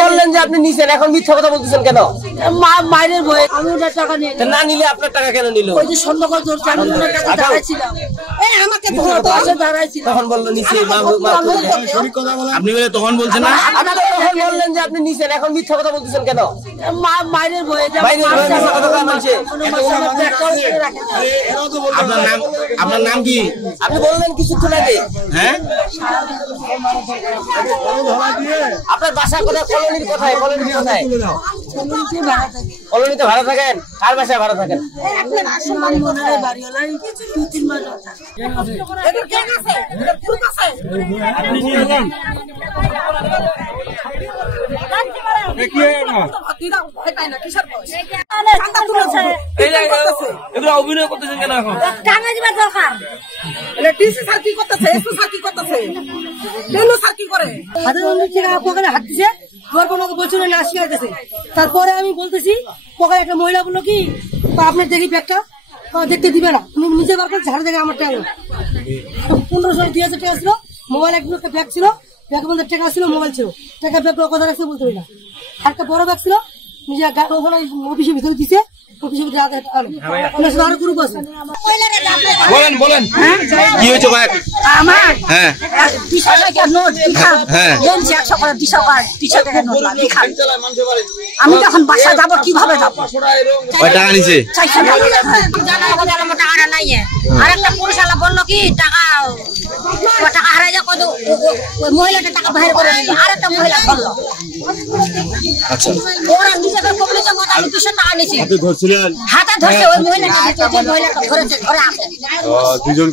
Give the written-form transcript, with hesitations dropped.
বললেন যে আপনি নিছেন, এখন মিথ্যা কথা বলতেছেন কেন? মায়ের বয়ে আমি ওনার টাকা নিয়ে না নিলে আপনার টাকা কেন নিল? ওই যে সন্ধ্যা জোর চার টাকা দাঁড়াইছিলাম, এই আমাকে দাঁড়াইছিল তখন বললো নিচে। আপনি বলে তখন বলছেন না? আপনি তো তখন বললেন যে আপনি নিছেন, এখন মিথ্যা কথা বলতেছেন কেন? মায়ের বয়ে আপনার নাম কি? আপনি বললেন কিছুক্ষণ আগে। হ্যাঁ, আপনার বাসা কোথায়? কলোনির কোথায়? কলোনির কোথায়? কলোনিতে ভাড়া থাকেন? কার বাসায় ভাড়া থাকেন? অভিনয় করতেছেন কেন এখন? তারপরে আমি বলতেছি পকেটে একটা মহিলা বললো কি আপনার দেখি ব্যাগটা দেখতে দিবে না, উনি নিজে বার করে ঝাড় দেখে আমার টাকা 1500-2000 টাকা ছিল, মোবাইল একটা ব্যাগ ছিল, ব্যাগের মধ্যে টাকা ছিল, মোবাইল ছিল, টাকা ব্যাগ কথা রাখছে বলতে পারি না। একটা বড় ব্যাগ ছিল নিজে অফিসের ভিতরে দিছে, অফিসের ভিতরে আরো গ্রুপ আছে। বলেন বলেন কি হয়েছে ভাই? আমার হ্যাঁ 20 টাকা নোট আমি তখন বাসা যাবো, কিভাবে যাবো? ওই টাকা নিছে টাকাটা নাই। আর একটা পুরুষ আলা বললো কি টাকা হারাই যা কত মহিলাটা টাকা বাইরে করে নিল, আর একটা মহিলা বললো। আচ্ছা, ওরা নিজেদের কবলিতে মত আমি 200 টাকা নিয়েছি, হাতে ধরছে ওই মহিলাটা, যে মহিলাটা ধরেছে ধরে আছে দুজন